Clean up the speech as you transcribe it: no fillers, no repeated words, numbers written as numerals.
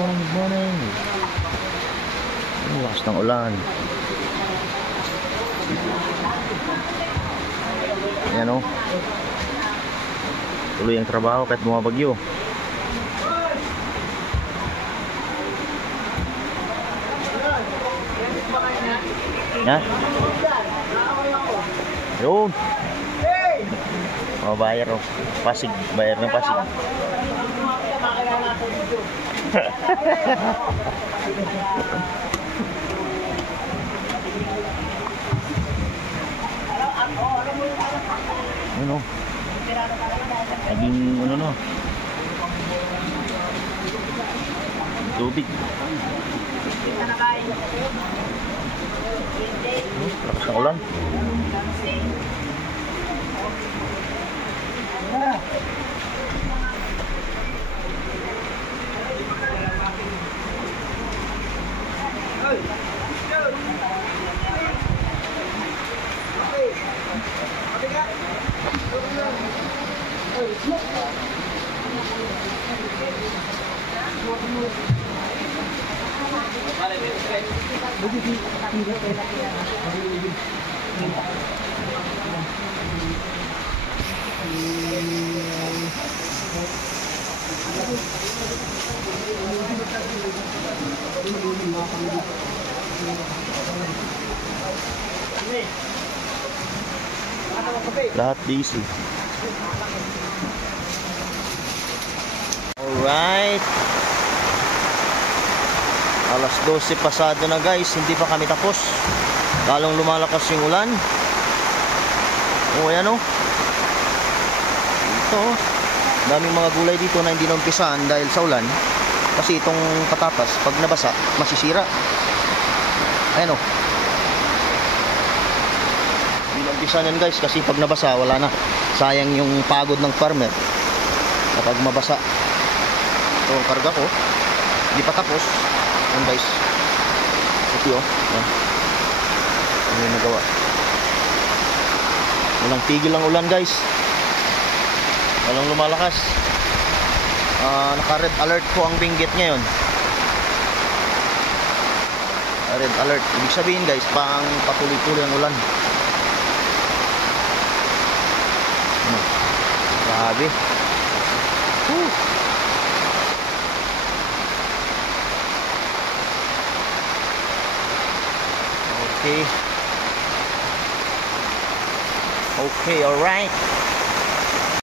morning, good morning. Ang lakas ng ulan. Ayan o. Tuloy ang trabaho kahit bumabagyo. Ha? Yun. Oh, bayar o. Pasig. Bayar ng Pasig. Ano? Naging ano no? Tubig. Lakas ng ulan. Lahat diesel. Alright, alas 12 pasado na guys. Hindi pa kami tapos. Lalong lumalakas yung ulan. O ayan o. Ito, daming mga gulay dito na hindi naumpisahan dahil sa ulan. Kasi itong patatas, pag nabasa, masisira. Ayan o. Hindi naumpisahan yan guys, kasi pag nabasa, wala na. Sayang yung pagod ng farmer kapag mabasa. Ito ang karga ko. Hindi pa tapos. Ayan guys. Ito o. Ayan. Ano yung nagawa. Walang tigil ang ulan guys. Walang lumalakas. Naka red alert po ang Benguet ngayon. Red alert. Ibig sabihin guys, pang patuloy-tuloy ang ulan. Grabe. Okay. Okay, alright.